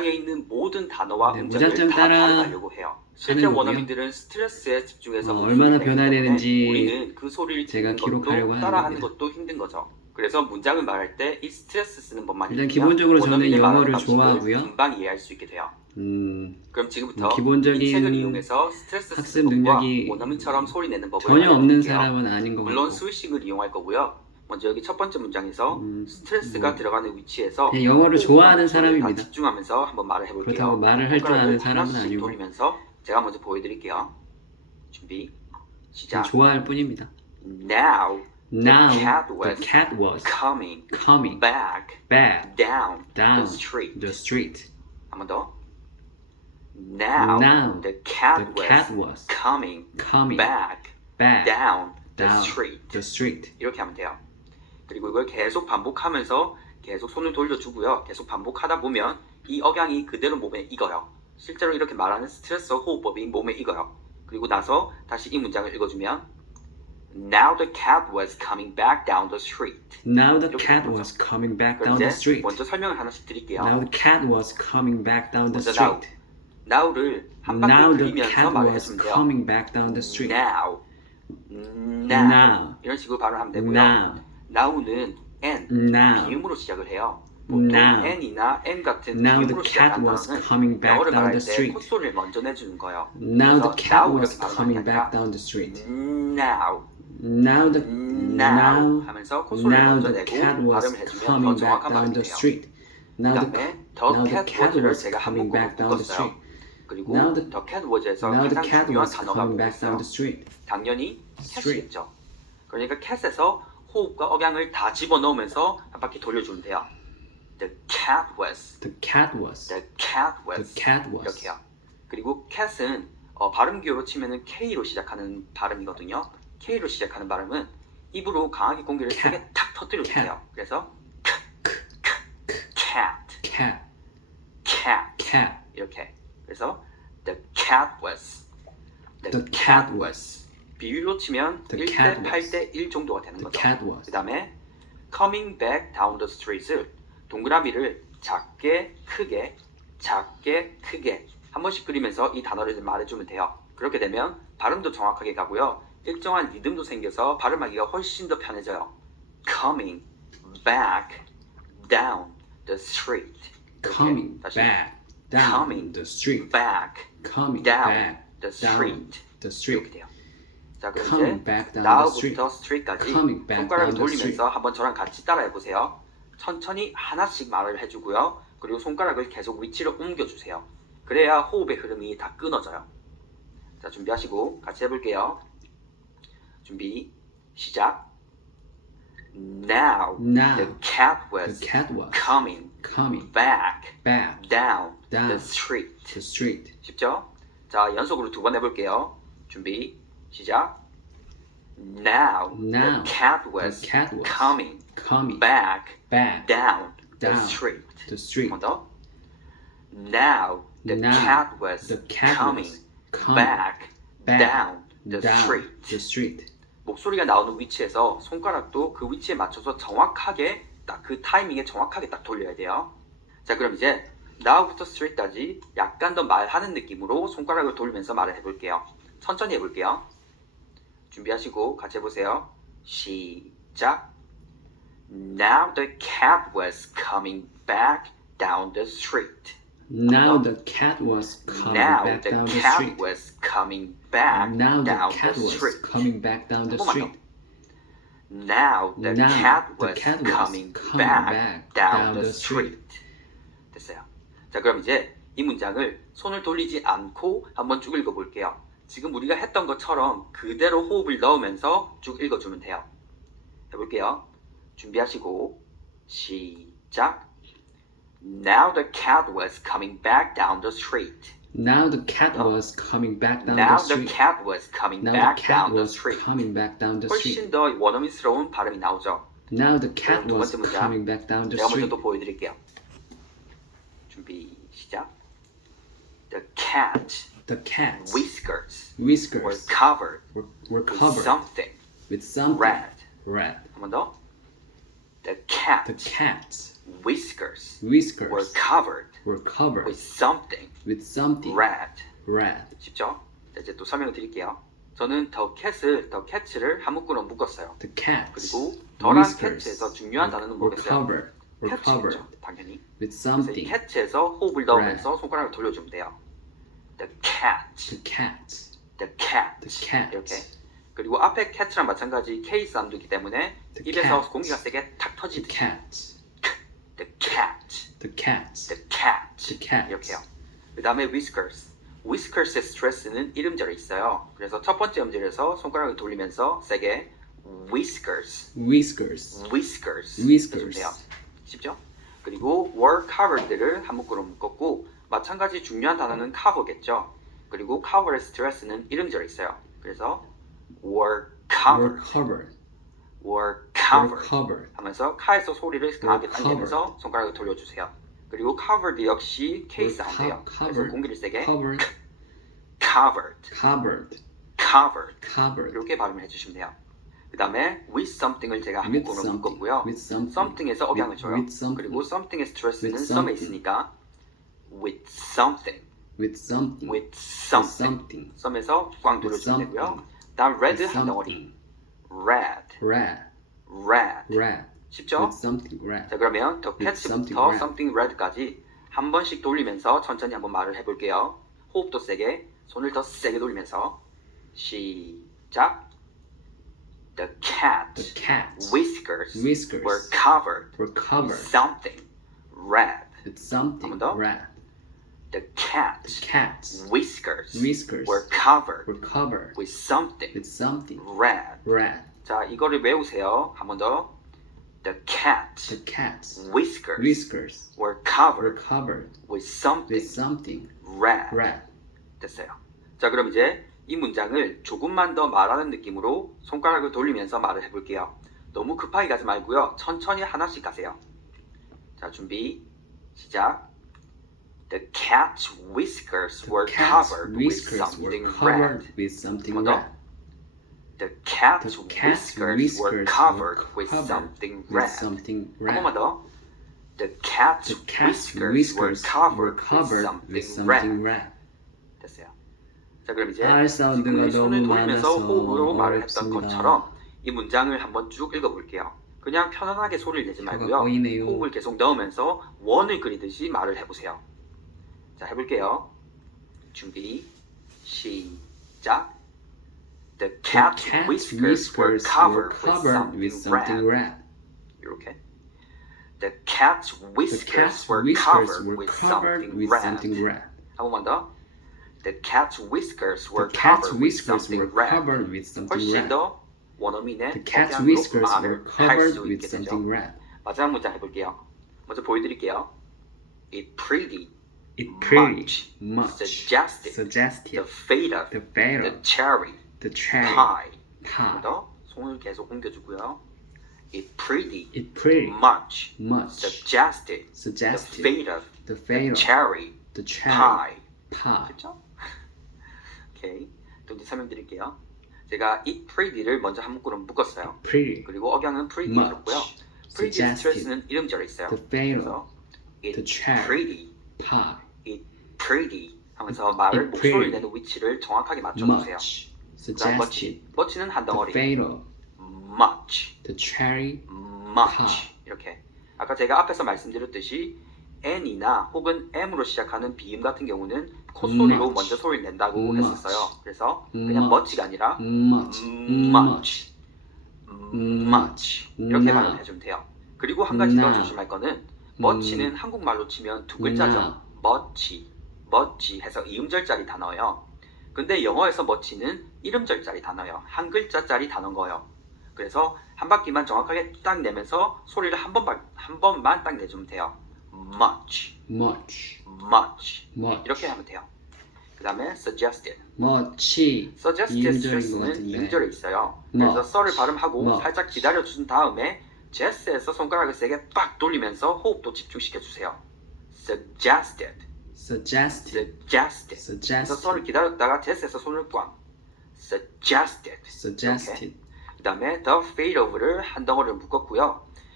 문장에 있는 모든 단어와 네, 문장을 문장점 다 따라 발음하려고 해요. 실제 거고요. 원어민들은 스트레스에 집중해서 얼마나 목소리를 내기 변화되는지 때문에 우리는 그 소리를 제가 듣는 것도 기록하려고 하는 따라하는 겁니다. 것도 힘든 거죠. 그래서 문장을 말할 때 이 스트레스 쓰는 법만 일단 익히면 기본적으로 저는 원어민이 말하는 영어를 방식을 좋아하고요. 금방 이해할 수 있게 돼요. 그럼 지금부터 기본적인 이 책을 이용해서 스트레스 학습 쓰는 법과 능력이 원어민처럼 소리 내는 법을 전혀 없는 알려드릴게요. 사람은 아닌 것 물론 같고 스위싱을 이용할 거고요. 먼저 여기 첫 번째 문장에서 스트레스가 들어가는 위치에서 그냥 영어를 좋아하는 다 사람입니다. 집중하면서 한번 말을 해볼게요. 그렇다고 말을 할 줄 아는 손가락을 사람은 하나씩 아니고 돌리면서 제가 먼저 보여드릴게요. 준비 시작. 좋아할 뿐입니다. Now the cat was coming back down down the street. the street. 한 번 더. Now the cat was coming back down the street. 이렇게 하면 돼요. 그리고 이걸 계속 반복하면서 계속 손을 돌려주고요. 계속 반복하다 보면 이 억양이 그대로 몸에 익어요. 실제로 이렇게 말하는 스트레스 호흡법이 몸에 익어요. 그리고 나서 다시 이 문장을 읽어주면 Now the cat was coming back down the street. Now the cat was coming back down the street. 먼저 설명을 하나씩 드릴게요. Now the cat was coming back down the 먼저 street. Now를 한 바퀴 Now the 돌리면서 cat was 말해주면 돼요. coming back down the street. Now 이런 식으로 발음하면 되고요. Now는 N Now. 비음으로 시작을 해요. 보통 Now. N이나 N 같은 Now 비음으로 the cat 시작하는 was 단어는 coming back 영어를 down 말할 the 때 street. 콧소리를 먼저 내주는 거예요. Now the 그래서 cat now was 이렇게 coming 발음하는 게 back 아니라 down the street. Now Now 하면서 콧소리를 먼저 the 내고 cat was 발음을 해주면 더 coming back 정확한 down 발음이 the 돼요. street. Now the cat was를 was 제가 coming back 한국어로 down the 묶었어요. street. 그리고 Now the cat was에서 Now the 가장 cat 중요한 was 단어가 coming back down 뭐겠어요? the street. 당연히 Street. cat이겠죠. 그러니까 cat에서 호흡과 억양을 다 집어넣으면서 한 바퀴 돌려주면 돼요. The cat was. The cat was. The cat was. The cat was. 이렇게요. 그리고 cat은 발음 기호로 치면은 K로 시작하는 발음이거든요. K로 시작하는 발음은 입으로 강하게 공기를 cat. 세게 탁 터뜨려주세요. 그래서 cat, Cat. cat Cat. 이렇게. 그래서 the cat was. The cat was. 비율로 치면 The 1대 cat was. 8대 1 정도가 되는 The 거죠. cat was. 그 다음에 coming back down the streets을 동그라미를 작게 크게 한 번씩 그리면서 이 단어를 말해주면 돼요. 그렇게 되면 발음도 정확하게 가고요. 일정한 리듬도 생겨서 발음하기가 훨씬 더 편해져요. Coming back down the street. Coming 다시. back down Coming the street. back Coming down back the down street. the 이렇게 street. 돼요. 자, 그럼 Coming 이제 back down the street. now부터 street까지 Coming back 손가락을 down the street. 돌리면서 한번 저랑 같이 따라해 보세요. 천천히 하나씩 말을 해주고요. 그리고 손가락을 계속 위치로 옮겨주세요. 그래야 호흡의 흐름이 다 끊어져요. 자, 준비하시고 같이 해볼게요. 준비 시작. Now, Now the cat was, the cat was coming back down the street. the street. 쉽죠? 자, 연속으로 두 번 해볼게요. 준비 시작. Now, the cat was coming back down the street. The street. 한 번 더. Now, the cat was coming back down the street. The street. 목소리가 나오는 위치에서 손가락도 그 위치에 맞춰서 정확하게 딱 그 타이밍에 정확하게 딱 돌려야 돼요. 자, 그럼 이제 now부터 street까지 약간 더 말하는 느낌으로 손가락을 돌리면서 말을 해볼게요. 천천히 해볼게요. 준비하시고 같이 해보세요. 시작. Now the cat was coming back down the street. Now the cat was coming back down the street. was coming back Now the down cat the was street. coming back down the street. Now the cat was coming back down the street. 됐어요. 자, 그럼 이제 이 문장을 손을 돌리지 않고 한번 쭉 읽어볼게요. 지금 우리가 했던 것처럼 그대로 호흡을 넣으면서 쭉 읽어주면 돼요. 해볼게요. 준비하시고 시작. Now the cat was coming back down the street. Now the cat was coming back down Now the the street. cat was coming Now the back cat down the was street. coming back down the street. 훨씬 더 원어민스러운 발음이 나오죠. Now the cat 두 was 번째 문장. coming back down the 제가 먼저 street. 또 보여드릴게요. 준비 시작. The cat The cat's whiskers were whiskers covered were with covered something with something red. red. 한 번 더. The cat The cat's whiskers whiskers were covered were covered with something with something red. red. 쉽죠? 자, 이제 또 설명을 드릴게요. 저는 the cat을 한 묶으로 묶었어요. The cat's 그리고 더랑 whiskers cat에서 중요한 단어는 were 뭐겠어요? covered cat이겠죠, 당연히. with 그래서 이 something cat에서 호흡을 넣으면서 손가락을 돌려주면 돼요. The cat, the cat's the cat, the cat 이렇게. 그리고 앞에 cat랑 마찬가지 K 사운드이기 때문에 The 입에서 cat. 공기가 세게 탁 the 터지듯이 cat's the cat, the cat's the cat, the cat's 이렇게요. 그 다음에 whiskers. whiskers의 스트레스는 이음절에 있어요. 그래서 첫 번째 음절에서 손가락을 돌리면서 세게 whiskers, whiskers whiskers Whiskers. 해주면 돼요. 쉽죠? 그리고 were covered를 한 묶으로 묶었고 마찬가지 중요한 단어는 cover겠죠. 그리고 cover의 스트레스는 이음절에 있어요. 그래서 were were covered, covered were were covered covered 하면서 카에서 소리를 강하게 covered. 당기면서 손가락을 돌려주세요. 그리고 covered 역시 K were 사운드예요. 그래서 covered 공기를 세게 covered covered, covered covered covered 이렇게 발음을 해주시면 돼요. 그 다음에 with something을 제가 한 with 묶음으로 something 묶었고요. with something something에서 억양을 줘요. with something 그리고 something의 스트레스는 with some에 something. 있으니까 with something, with something with with something. something some에서 꽝 with 돌려주면 되고요. something 다음 red with 한 덩어리 something red, red red red 쉽죠? with something red 자 그러면 더 with something catch부터 red. something red까지 한 번씩 돌리면서 천천히 한번 말을 해볼게요. 호흡도 세게, 손을 더 세게 돌리면서 시작. The cat, the cat's whiskers, whiskers were covered were with covered something red. with something 한번 더. red The cat, the cat's whiskers, whiskers were covered were covered with something with something red. red 자 이거를 외우세요. 한 번 더. The cat, the cat's whiskers, whiskers were were covered covered with something with something red. red 됐어요. 자 그럼 이제 이 문장을 조금만 더 말하는 느낌으로 손가락을 돌리면서 말을 해볼게요. 너무 급하게 가지 말고요. 천천히 하나씩 가세요. 자 준비 시작. The cat's whiskers the were cat's covered with whiskers were something covered red. with something 한번 더. red The cat's the cat's whiskers were covered with covered something with red. something 한 red 번만 더. The cat's the cat's whiskers were whiskers covered were with covered with something something red. red 됐어요. 자 그럼 이제 R 지금 사운드가 이 손을 너무 돌리면서 많아서 호흡으로 말을 했던 어렵습니다. 것처럼 이 문장을 한번 쭉 읽어볼게요. 그냥 편안하게 소리를 내지 혀가 말고요. 꼬이네요. 호흡을 계속 넣으면서 원을 그리듯이 말을 해보세요. 자 해볼게요. 준비 시작. The The cat's cat's whiskers were whiskers covered were with covered something with something red. red. 이렇게. The cat's The whiskers cat's were whiskers covered were with covered something with red. something red. 한 번만 더. The cat's whiskers The were cat's covered with whiskers something were red. covered with something 훨씬 red. 더 원어민의 The cat's 억양으로 whiskers were 말을 할 covered 수 with 있게 되죠. something red. 마지막 문장 해볼게요. 먼저 보여드릴게요. It pretty It pretty much much suggested suggested the fate of the fate the of cherry the cherry pie. pie. 더 손을 계속 옮겨주고요. It pretty It pretty much much suggested the suggested fate of the the fate of cherry the cherry pie. pie. 됐죠? 오케이. 또 이제 설명드릴게요. 제가 it pretty를 먼저 한 묶으로 묶었어요. Pretty 그리고 억양은 pretty much 해줬고요. pretty suggested 스트레스는 이음절에 있어요. the fate of 그래서 the it cherry pretty, pie. it pretty 하면서 말을 It 목소리를 pretty 내는 위치를 정확하게 맞춰주세요. much 그다음 much, suggested much는 한 the 덩어리, fate of much, the cherry much pie. 이렇게. 아까 제가 앞에서 말씀드렸듯이 n이나 혹은 m으로 시작하는 비음 같은 경우는 콧소리로 much, 먼저 소리를 낸다고 much, 했었어요. 그래서 그냥 much, much가 아니라 much much, much 이렇게 now, 발음해주면 돼요. 그리고 한 가지 더 now, 조심할 거는 much는 한국말로 치면 두 글자죠. now. much, much 해서 이음절짜리 단어예요. 근데 영어에서 much는 이름절짜리 단어예요. 한 글자짜리 단어인 거예요. 그래서 한 바퀴만 정확하게 딱 내면서 소리를 한 번만 딱 내주면 돼요. much, much much much 이렇게 하면 돼요. 그 다음에 suggested. much suggested 이음절인 것 스트레스는 같은데. 이음절에 있어요. 그래서 much, 썰을 발음하고 much. 살짝 기다려준 다음에 제스에서 손가락을 세게 빡 돌리면서 호흡도 집중시켜주세요. suggested, suggested suggested. 그래서 suggested 썰을 기다렸다가 제스에서 손을 꽝. suggested. suggested 그 다음에 the fate of를 한 덩어리를 묶었고요.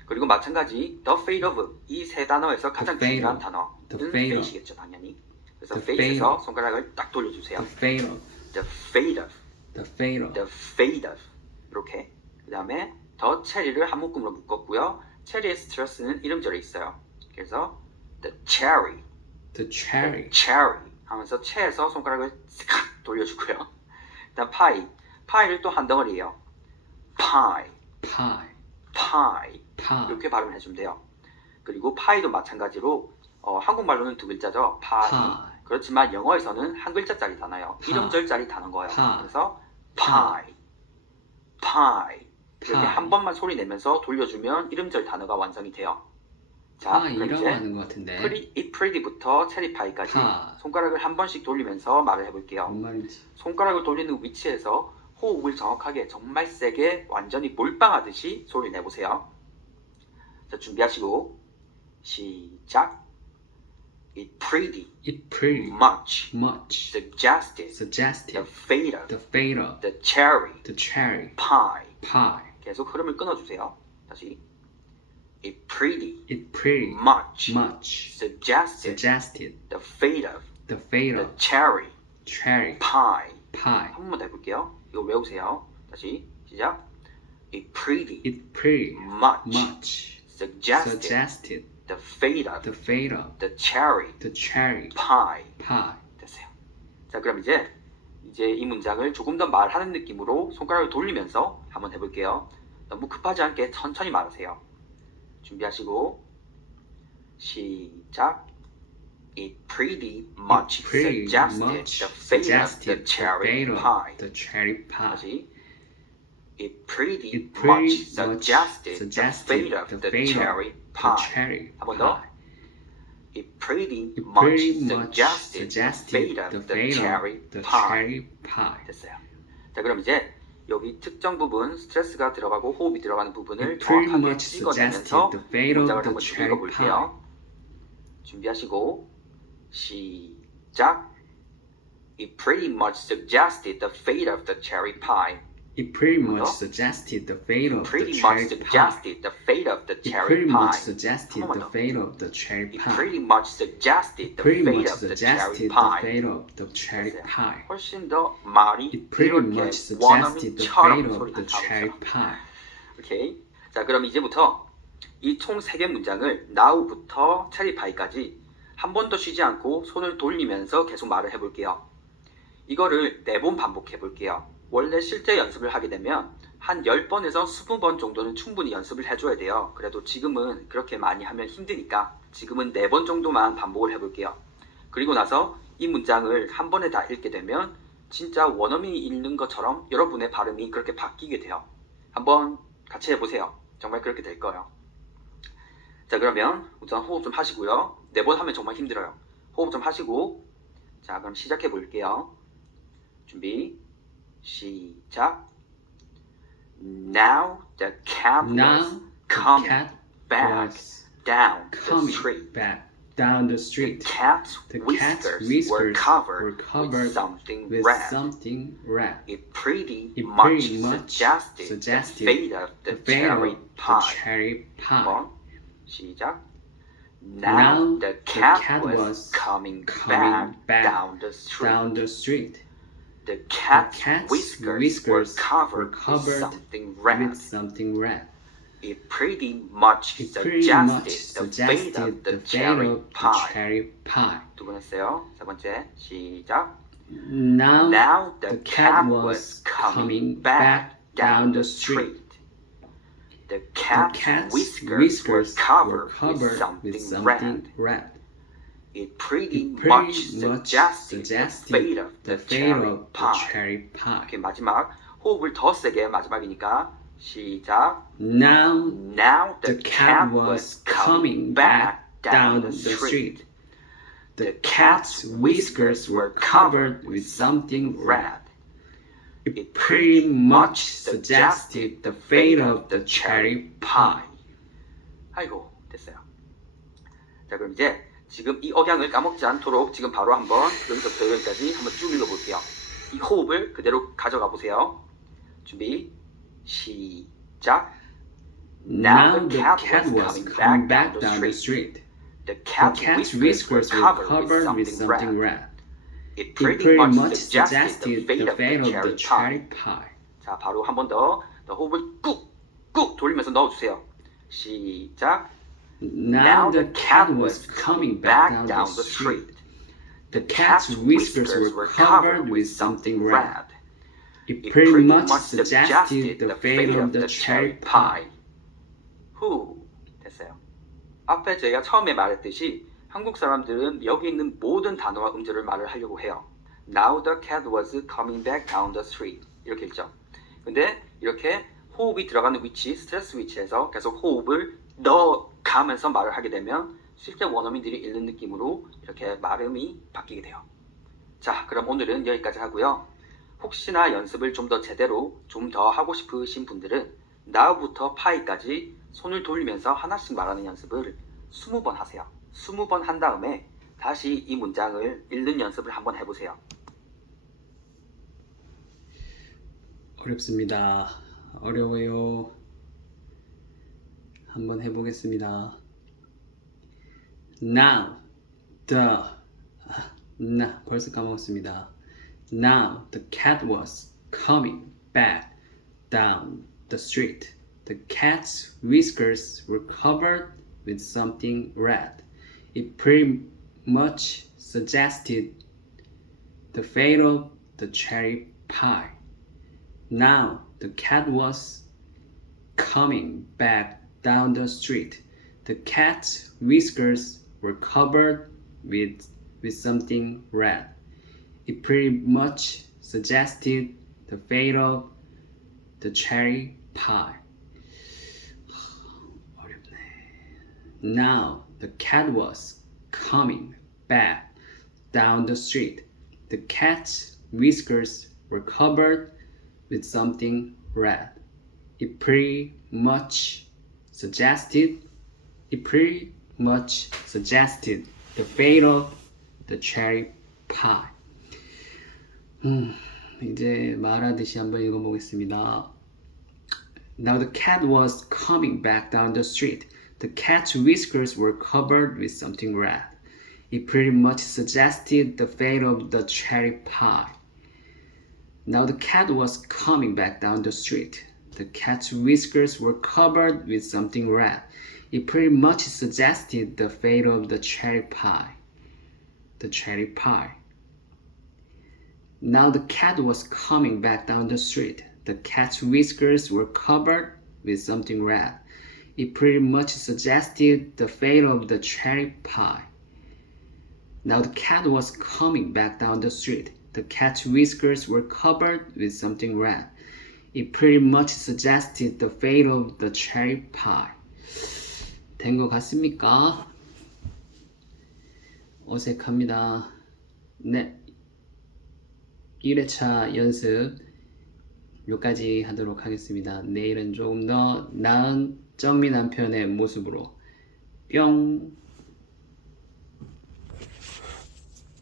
그리고 마찬가지 the fate of 이 세 단어에서 가장 The 중요한 fate 단어는 fate fate이겠죠 당연히. 그래서 The fate에서 손가락을 딱 돌려주세요. The fate of. the fate of, The fate of. the fate of 이렇게. 그 다음에 더 체리를 한 묶음으로 묶었고요. 체리의 스트레스는 이름절에 있어요. 그래서 the cherry, The cherry. cherry 하면서 체에서 손가락을 슥 돌려주고요. 일단 파이를 또 한 덩어리예요. pie, Pie. pie Pie. 이렇게 발음을 해주면 돼요. 그리고 파이도 마찬가지로 한국말로는 두 글자죠. 파이. Pie. 그렇지만 영어에서는 한 글자짜리 단어예요. pie. 이름절짜리 단어인 거예요. pie. 그래서 pie, pie 이렇게 pie. 한 번만 소리 내면서 돌려주면 이름절 단어가 완성이 돼요. 자, 그럼 Pie라고 이제 하는 것 같은데. pretty부터 체리파이까지 pie. 손가락을 한 번씩 돌리면서 말을 해볼게요. 뭔 말인지. 손가락을 돌리는 위치에서 호흡을 정확하게 정말 세게 완전히 몰빵하듯이 소리를 내보세요. 자, 준비하시고 시작. It pretty much suggested the fate of The fate of. the cherry The cherry. pie. Pie. 계속 흐름을 끊어주세요. 다시. It pretty It pretty much suggested the fate of the fate the of cherry cherry pie. pie. 한 번만 더 해볼게요. 이거 외우세요. 다시 시작. It pretty It pretty much suggested the fate of the fate of the cherry the cherry pie. pie. 됐어요. 자, 그럼 이제 이 문장을 조금 더 말하는 느낌으로 손가락을 돌리면서 한번 해볼게요. 너무 급하지 않게 천천히 말하세요. 준비하시고 시작. It pretty much suggested the fate of the cherry pie. The cherry pie. 다시. It pretty It much pretty suggested the fate of the cherry the pie. cherry 한 번 더. pie. It pretty It much pretty much suggested the fate the of the fate cherry of the pie. cherry pie. 됐어요. 자, 그럼 이제 여기 특정 부분 스트레스가 들어가고 호흡이 들어가는 부분을 It pretty 정확하게 much 찍어내면서 suggested the fate of 문장을 the 한번 cherry 읽어볼게요. 준비하시고 시작. It pretty much suggested the fate of the cherry pie. It pretty 더? much suggested the fate of the Pretty much cherry pie. suggested the fate of the It cherry pretty much pie. suggested 한 번만 the 더. fate of the cherry It pie. pretty much suggested the Pretty fate much of the cherry suggested the pie. fate of the cherry 됐어요. pie. 훨씬 더 말이 It pretty 이렇게 much suggested the fate 원어민처럼 of 소리가 the cherry 나오죠. pie. 오케이. 자, 그럼 이제부터 이 총 3개 문장을 now부터 체리파이까지 한 번도 쉬지 않고 손을 돌리면서 계속 말을 해볼게요. 이거를 4번 반복해 볼게요. 원래 실제 연습을 하게 되면 한 10번에서 20번 정도는 충분히 연습을 해줘야 돼요. 그래도 지금은 그렇게 많이 하면 힘드니까 지금은 4번 정도만 반복을 해볼게요. 그리고 나서 이 문장을 한 번에 다 읽게 되면 진짜 원어민이 읽는 것처럼 여러분의 발음이 그렇게 바뀌게 돼요. 한번 같이 해보세요. 정말 그렇게 될 거예요. 자, 그러면 우선 호흡 좀 하시고요. 4번 하면 정말 힘들어요. 호흡 좀 하시고 자, 그럼 시작해 볼게요. 준비 시작. Now the cat was coming back down the street. back down the The street. cat's The cat's whiskers were covered covered with something with red. something red. It pretty It much pretty much suggested the fate of the the fate cherry of the pie. cherry pie. 한번 시작. Now the cat was coming back down the street. down the street. The The cat's cat's whiskers were covered with covered something red. with something red. It pretty much It pretty much suggested the fate of suggested the the fate cherry of the pie. cherry pie. 두 번 했어요. 세 번째 시작. Now Now the the cat cat was was coming coming back down the street. street. The The cat's cat's whiskers were covered with with something something red. red. It pretty It pretty much much suggested the suggested fate of the the fate cherry of the pie. cherry pie. 이렇게 마지막 호흡을 더 세게 마지막이니까 시작. Now Now the cat was coming back down the street. The cat's whiskers were covered with something red. it pretty much suggested the fate of the cherry pie. 아이고, 됐어요. 자, 그럼 이제 지금 이 억양을 까먹지 않도록 지금 바로 한번 여기서부터 여기까지 한번 쭉 읽어볼게요. 이 호흡을 그대로 가져가 보세요. 준비 시작. Now the cat was coming back down the street. The cat's whiskers were covered with something red. It pretty much suggested the fate of the cherry pie. 자, 바로 한 번 더 호흡을 꾹 돌리면서 넣어주세요. 시작. Now the cat was coming back down the street. The cat's whiskers were covered with something red. It pretty much suggested the fate of the cherry pie. 후, 됐어요. 앞에 저희가 처음에 말했듯이 한국 사람들은 여기 있는 모든 단어와 음절을 말을 하려고 해요. Now the cat was coming back down the street. 이렇게 읽죠. 근데 이렇게 호흡이 들어가는 위치, 스트레스 위치에서 계속 호흡을 넣어가면서 말을 하게 되면 실제 원어민들이 읽는 느낌으로 이렇게 발음이 바뀌게 돼요. 자, 그럼 오늘은 여기까지 하고요. 혹시나 연습을 좀 더 제대로 좀 더 하고 싶으신 분들은 now부터 pie까지 손을 돌리면서 하나씩 말하는 연습을 20번 하세요. 20번 한 다음에 다시 이 문장을 읽는 연습을 한번 해보세요. 어렵습니다. 어려워요. 한번 해보겠습니다. Now 벌써 까먹었습니다. Now the cat was coming back down the street. The cat's whiskers were covered with something red. It pretty much suggested the fate of the cherry pie. Now the cat was coming back down the street. The cat's whiskers were covered with something red. It pretty much suggested the fate of the cherry pie. 어렵네. Now the cat was coming back down the street. The cat's whiskers were covered with something red. It pretty much suggested the fate of the cherry pie. 이제 말하듯이 한번 읽어보겠습니다. Now the cat was coming back down the street. The cat's whiskers were covered with something red. It pretty much suggested the fate of the cherry pie. Now the cat was coming back down the street. The cat's whiskers were covered with something red. It pretty much suggested the fate of the cherry pie. The cherry pie. Now the cat was coming back down the street. The cat's whiskers were covered with something red. It pretty much suggested the fate of the cherry pie. Now the cat was coming back down the street. The cat's whiskers were covered with something red. It pretty much suggested the fate of the cherry pie. 된 것 같습니까? 어색합니다. 네. 1회차 연습 여기까지 하도록 하겠습니다. 내일은 조금 더 나은 정미 남편의 모습으로 뿅!